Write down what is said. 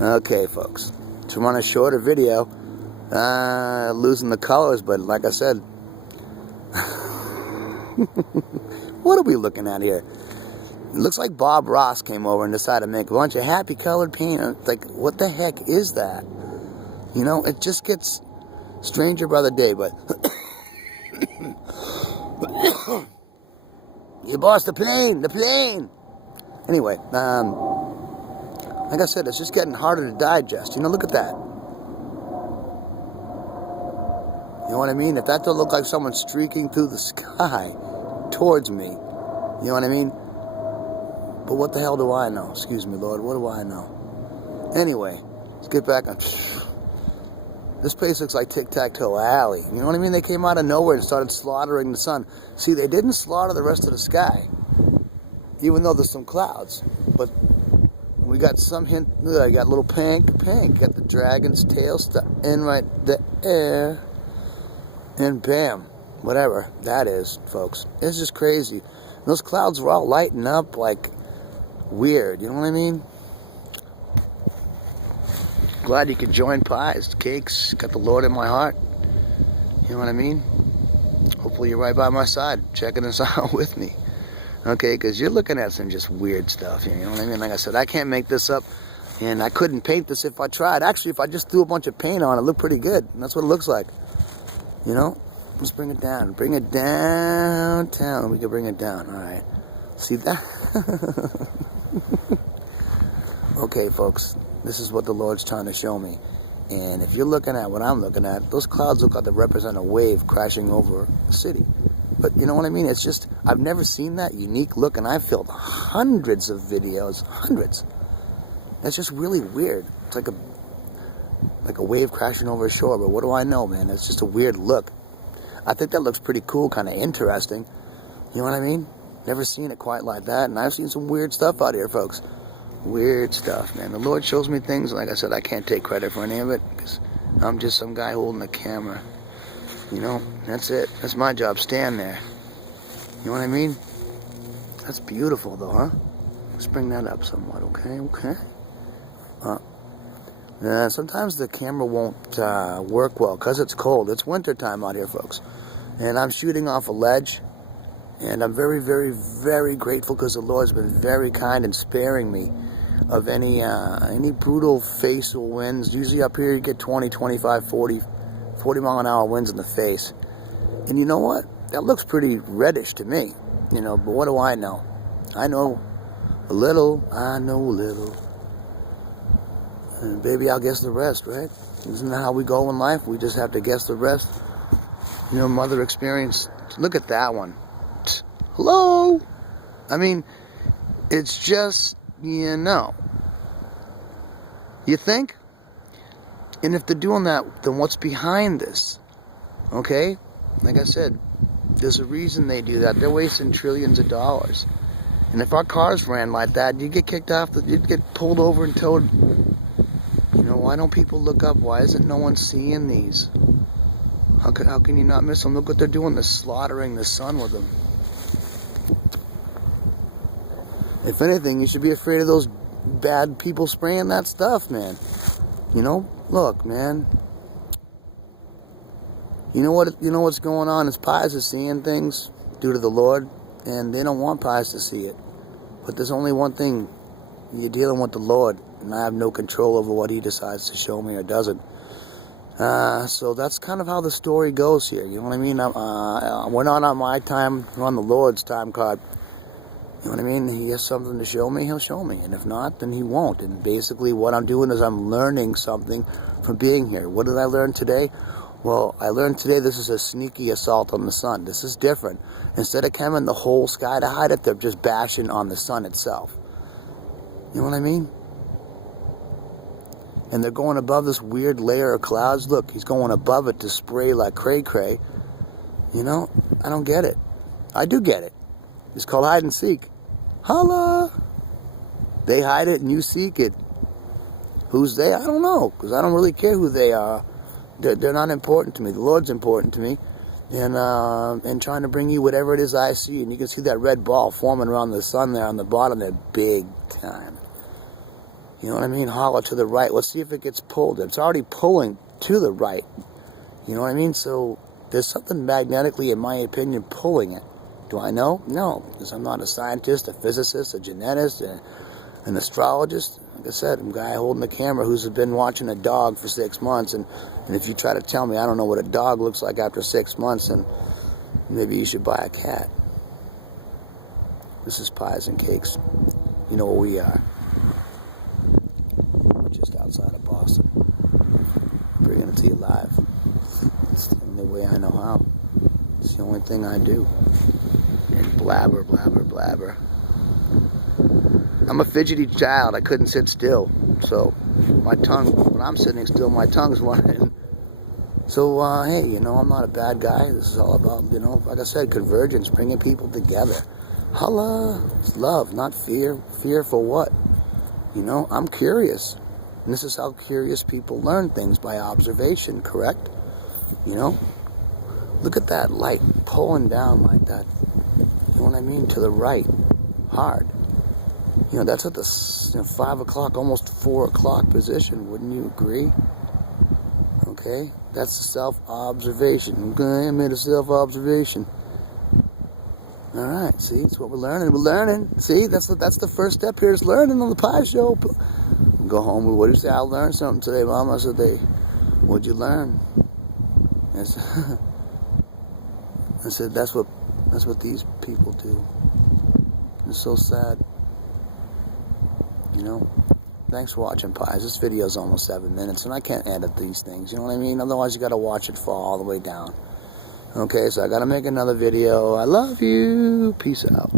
Okay, folks, to run a shorter video, losing the colors, but like I said, what are we looking at here? It looks like Bob Ross came over and decided to make a bunch of happy colored paint. Like, what the heck is that? You know, it just gets stranger by the day, but you lost the plane. Anyway, like I said, it's just getting harder to digest. You know, look at that. You know what I mean? If that don't look like someone streaking through the sky towards me, you know what I mean? But what the hell do I know? Excuse me, Lord, what do I know? Anyway, let's get back on. This place looks like Tic-Tac-Toe Alley. You know what I mean? They came out of nowhere and started slaughtering the sun. See, they didn't slaughter the rest of the sky, even though there's some clouds. But we got some hint. Look, I got little pink. Got the dragon's tail stuck in right there. And bam, whatever that is, folks. It's just crazy. Those clouds were all lighting up like weird. You know what I mean? Glad you could join pies, cakes. Got the Lord in my heart. You know what I mean? Hopefully you're right by my side, checking this out with me. Okay, because you're looking at some just weird stuff here. You know what I mean? Like I said, I can't make this up, and I couldn't paint this if I tried. Actually, if I just threw a bunch of paint on, it looked pretty good. And that's what it looks like. You know? Let's bring it down. Bring it downtown. We can bring it down. All right. See that? Okay, folks. This is what the Lord's trying to show me. And if you're looking at what I'm looking at, those clouds look like they represent a wave crashing over a city. But you know what I mean? It's just, I've never seen that unique look, and I've filmed hundreds of videos. Hundreds. It's just really weird. It's like a wave crashing over a shore, but what do I know, man? It's just a weird look. I think that looks pretty cool, kind of interesting. You know what I mean? Never seen it quite like that, and I've seen some weird stuff out here, folks. Weird stuff, man. The Lord shows me things. Like I said, I can't take credit for any of it, because I'm just some guy holding the camera. You know, that's it. That's my job. Stand there. You know what I mean? That's beautiful, though, huh? Let's bring that up somewhat, okay? Sometimes the camera won't work well because it's cold. It's winter time out here, folks. And I'm shooting off a ledge. And I'm very, very, very grateful because the Lord's been very kind in sparing me of any brutal facial winds. Usually up here you get 20, 25, 40 mile an hour winds in the face. And you know what? That looks pretty reddish to me. You know, but what do I know? I know a little. I know a little. And baby, I'll guess the rest, right? Isn't that how we go in life? We just have to guess the rest. You know, mother experience. Look at that one. Hello? I mean, it's just, you know. You think? And if they're doing that, then what's behind this? Okay? Like I said, there's a reason they do that. They're wasting trillions of dollars. And if our cars ran like that, you'd get kicked off, you'd get pulled over and towed. You know, why don't people look up? Why isn't no one seeing these? How can you not miss them? Look what they're doing. They're slaughtering the sun with them. If anything, you should be afraid of those bad people spraying that stuff, man. You know? Look, man. You know what's going on is pies are seeing things due to the Lord, and they don't want pies to see it. But there's only one thing. You're dealing with the Lord, and I have no control over what He decides to show me or doesn't. So that's kind of how the story goes here. You know what I mean? We're not on my time. We're on the Lord's time card. You know what I mean? He has something to show me, He'll show me. And if not, then He won't. And basically what I'm doing is I'm learning something from being here. What did I learn today? Well, I learned today this is a sneaky assault on the sun. This is different. Instead of coming the whole sky to hide it, they're just bashing on the sun itself. You know what I mean? And they're going above this weird layer of clouds. Look, he's going above it to spray like cray-cray. You know, I don't get it. I do get it. It's called hide and seek. Holla! They hide it and you seek it. Who's they? I don't know, because I don't really care who they are. They're not important to me. The Lord's important to me. And trying to bring you whatever it is I see. And you can see that red ball forming around the sun there on the bottom there. Big time. You know what I mean? Hollow to the right. Let's see if it gets pulled. It's already pulling to the right. You know what I mean? So there's something magnetically, in my opinion, pulling it. Do I know? No, because I'm not a scientist, a physicist, a geneticist, an astrologist. Like I said, I'm a guy holding the camera who's been watching a dog for 6 months, and if you try to tell me I don't know what a dog looks like after 6 months, then maybe you should buy a cat. This is Pies and Cakes. You know where we are. We're just outside of Boston. Bringing it to you live. It's the only way I know how. It's the only thing I do. And blabber, blabber, blabber. I'm a fidgety child. I couldn't sit still. So my tongue, when I'm sitting still, my tongue's running. So, hey, you know, I'm not a bad guy. This is all about, you know, like I said, convergence, bringing people together. Holla. It's love, not fear. Fear for what? You know, I'm curious. And this is how curious people learn things, by observation, correct? You know? Look at that light pulling down like that. You know what I mean? To the right. Hard. You know, that's at the 5 o'clock, almost 4 o'clock position. Wouldn't you agree? Okay? That's a self-observation. Okay? I made a self-observation. All right. See? It's what we're learning. We're learning. See? That's the first step here is learning on the Pie Show. Go home. What did you say? I learned something today, Mom. I said, what'd you learn? I said, that's what these people do. It's so sad. You know? Thanks for watching, Pies. This video's almost 7 minutes, and I can't edit these things. You know what I mean? Otherwise, you got to watch it fall all the way down. Okay, so I got to make another video. I love you. Peace out.